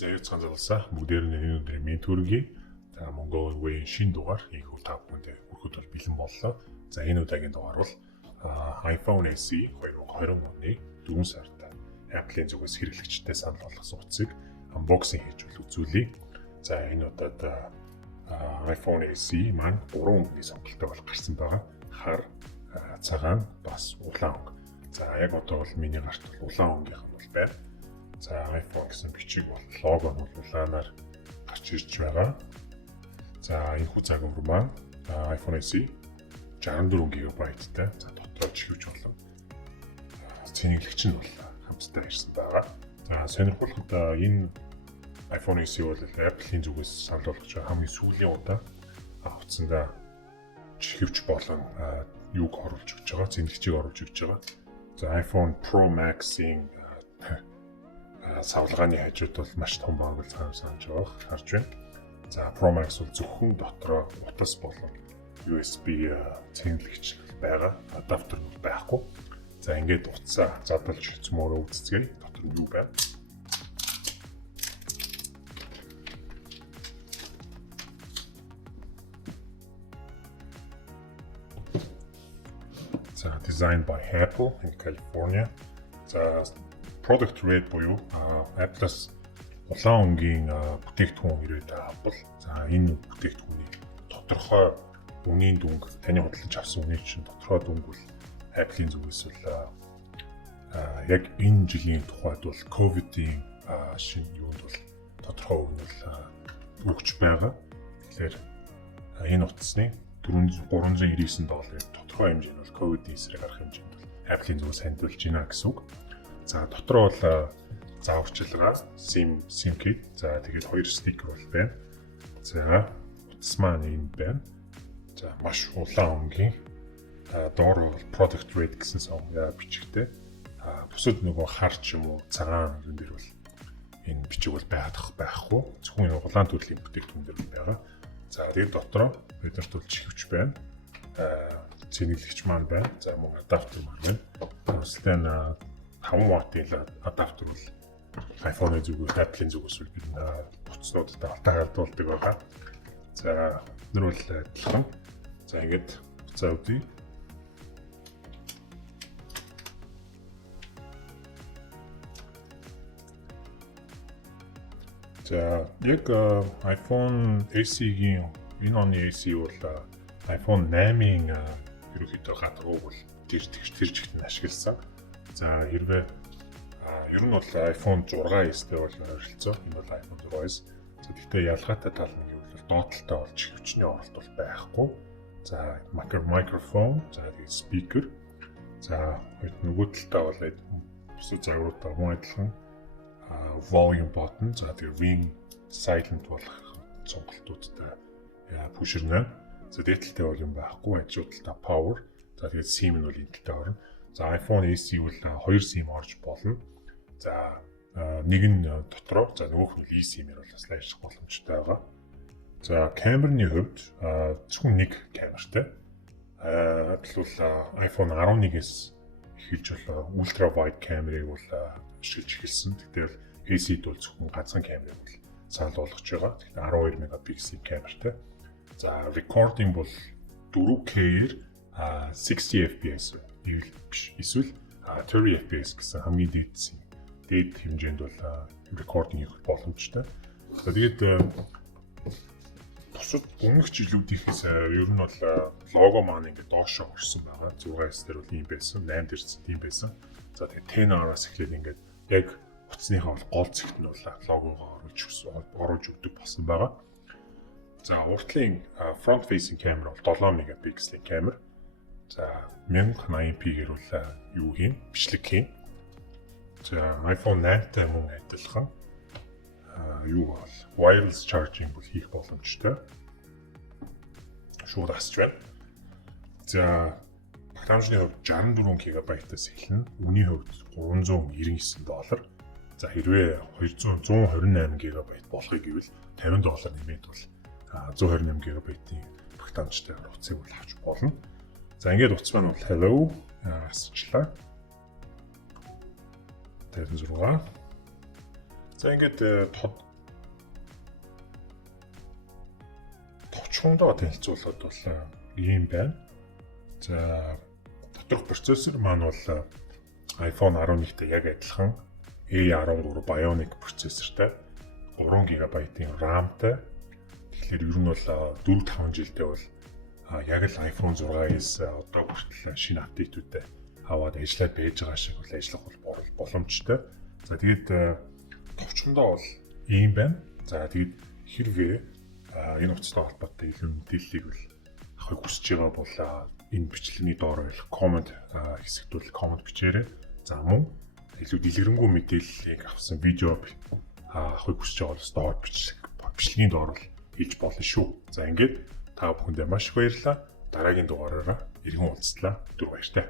заяа цаан залгасаа бүгдээр нь энэ өдрийн минь төргий. За Mongolian Way шинэ дугаар их та бүхэнд хүрэхэд бол бэлэн боллоо. За энэ удаагийн дугаар бол iPhone SE 2020 оны 4 сард Apple-ийн зүгээс хэрэглэгчдэд санал болгосон утсыг unboxing хийж үзүүлье. За энэ удаад iPhone SE маань 3 өнгөний сонголттой бол гарсан байгаа. Хар, цагаан, бас улаан өнгө. За яг одоо бол миний гарт бол улаан өнгийнх нь бол байна. За iPhone гэсэн бичиг бол лого нь улаанаар гарч ирж байгаа. За энэхүү загвар маань iPhone SE 64 GB-тай. За дотроо чихвч болон цэнэглэгч нь бол хамтдаа ирсэн байгаа. За сонирхолтой энэ iPhone SE бол Apple-ийн зүгээс санал болгож байгаа хамгийн сүүлийн удаа утсандаа чихвч болон юуг оруулж өгч байгаа, цэнэглэгчийг оруулж өгч байгаа. За iPhone Pro Max-ийн савлгааны хажууд бол маш том баг санаж байгааг харж байна. За Pro Max бол зөвхөн дотроо утас болон USB цэнэглэгч байгаа. Адаптер нь байхгүй. За ингээд утсаа задалж цөмөөрөө үзцгээе. Дотор нь юу байна? За designed by Apple in California. За product red буюу Apple-аас улаан өнгийн бүтээгдэхүүн ирээд авбал за энэ бүтээгдэхүүний тодорхой үнийн дүнг таны худалдаж авсан үнийн чинь тодорхой дүнг бол Apple-ийн зүгээс бол яг энэ жилийн тухайд бол COVID-ийн шинэ юунд бол тодорхой үн бол өгч байгаа. Тэгэхээр энэ утасны $399 тодорхой хэмжээнд бол COVID-ийн эсрэг гарах хэмжээнд бол Apple-ийн зүгээс хандвалж байна гэсэн үг. За дотроо бол зааварчилгаа SIM kit. За тэгээд 2 стикер бол байна. За утас маань энэ байна. За маш улаан өнгийн доор бол product red гэсэн сон бичигтэй. Бусад нөгөө хар ч юм уу цагаан юм дээр бол энэ бичиг бол байхгүй. Зөвхөн энэ улаан төрлийн бүтээгдэхүүн дээр байгаа. За тэгээд дотроо бидэрт бол чихвч байна. Цэнэглэгч маань байна. За мөн адаптер маань байна. Өөрөлдөө 5 ваттын адаптер бол iPhone-ийн зүгээс Apple-ийн зүгээс бол бид утаснуудад алдагдуулдаг байгаа. За энэ бол адилхан. За ингээд буцаа үдий. За яг iPhone SE-гийн энэ оны SE бол iPhone 8-ийн ерөнхийдөө гадагшаа бол тэр жигт нь ашигласан. За хэрвээ ер нь бол iPhone 6s-тэй бол ойролцоо. Энэ бол iPhone 6s. За гэхдээ ялгаатай тал нь юу вэ? Доотлолтой бол чихвчний оролт бол байхгүй. За microphone, за тэгээд speaker. За нөгөө талдаа бол бусад загваруудаа мөн адилхан volume button, за тэгээд ring silent болох сонголтуудтай пуширнэ. За дээдлэлтэй бол юм байхгүй. Хажуу талдаа power, за тэгээд SIM нь бол энэ талдаа орно. За iPhone SE бол 2 SIM орж болно. За нэг нь дотроо, за нөгөөх нь eSIM-ээр бол бас ажиллах боломжтой байгаа. За камерны хувьд зөвхөн нэг камертай. Адил бол iPhone 11-ээс эхэлж болоо ультра wide камерыг бол ашиглаж эхэлсэн. Тэгэхээр SE-д бол зөвхөн ганцхан камерыг бол санал болгож байгаа. Тэгэхээр 12 мегапикселийн камертай. За recording бол 4K-ээр 60 FPS эсвэл 30 FPS гэсэн хамгийн дээд хэмжээнд бол recording хийх боломжтой. Тэгээд бусад өмнөх жилүүдийнхээс ер нь бол лого маань ингээд доошоо орсон байгаа. 6S дээр бол ийм байсан, 8 дээрс ийм байсан. За тэгээд 10R-аас эхлээд ингээд яг утасныхаа гол зэгт нь бол логогоо оруулж өгдөг болсон байгаа. За уртлын front facing camera бол 7 мегапикселийн камер. За 1080p-гээр бол юу хийн? Бичлэг хийн. За iPhone 8-тай мөн адилхан юу бол wireless charging бол хийх боломжтой. Шууд асч байна. За багтаамжны хувьд 64 GB-аас эхэлнэ. Үнийн хувьд $399. За хэрвээ 128 GB болохыг гэвэл $50 нэмээд бол 128 GB-ийн багтаамжтай утсыг бол авч болно. За ингээд утас маань бол hello асчлаа. 56. За ингээд товчхондоо танилцуулахад бол ийм байна. За доторх процессор маань бол iPhone 11-тэй яг адилхан A13 Bionic процессортай 3 GB-ийн RAM-тай. Тэгэхээр ер нь бол 4-5 жилдээ бол яг л iPhone 6-ээс одоо хүртэл шинэ апдейтүүдэд аваад ажиллаад байж байгаа шиг бол ажиллах бол боломжтой. За тэгээд товчхондоо бол ийм байна. За тэгээд хэрвээ энэ утастай холбоотой илүү мэдээллийг бол авахыг хүсэж байгаа бол энэ бичлэгийн доор байх комент хэсэгт бол комент бичээрэй. За мөн илүү дэлгэрэнгүй мэдээллийг авсан видео авахыг хүсэж байгаа бол доор бичлэгийн доор бол хэлж болно шүү. За ингээд та бүхэндээ маш их баярлалаа. Дараагийн дугаараараа иргэн уулзлаа. Түр баяртай.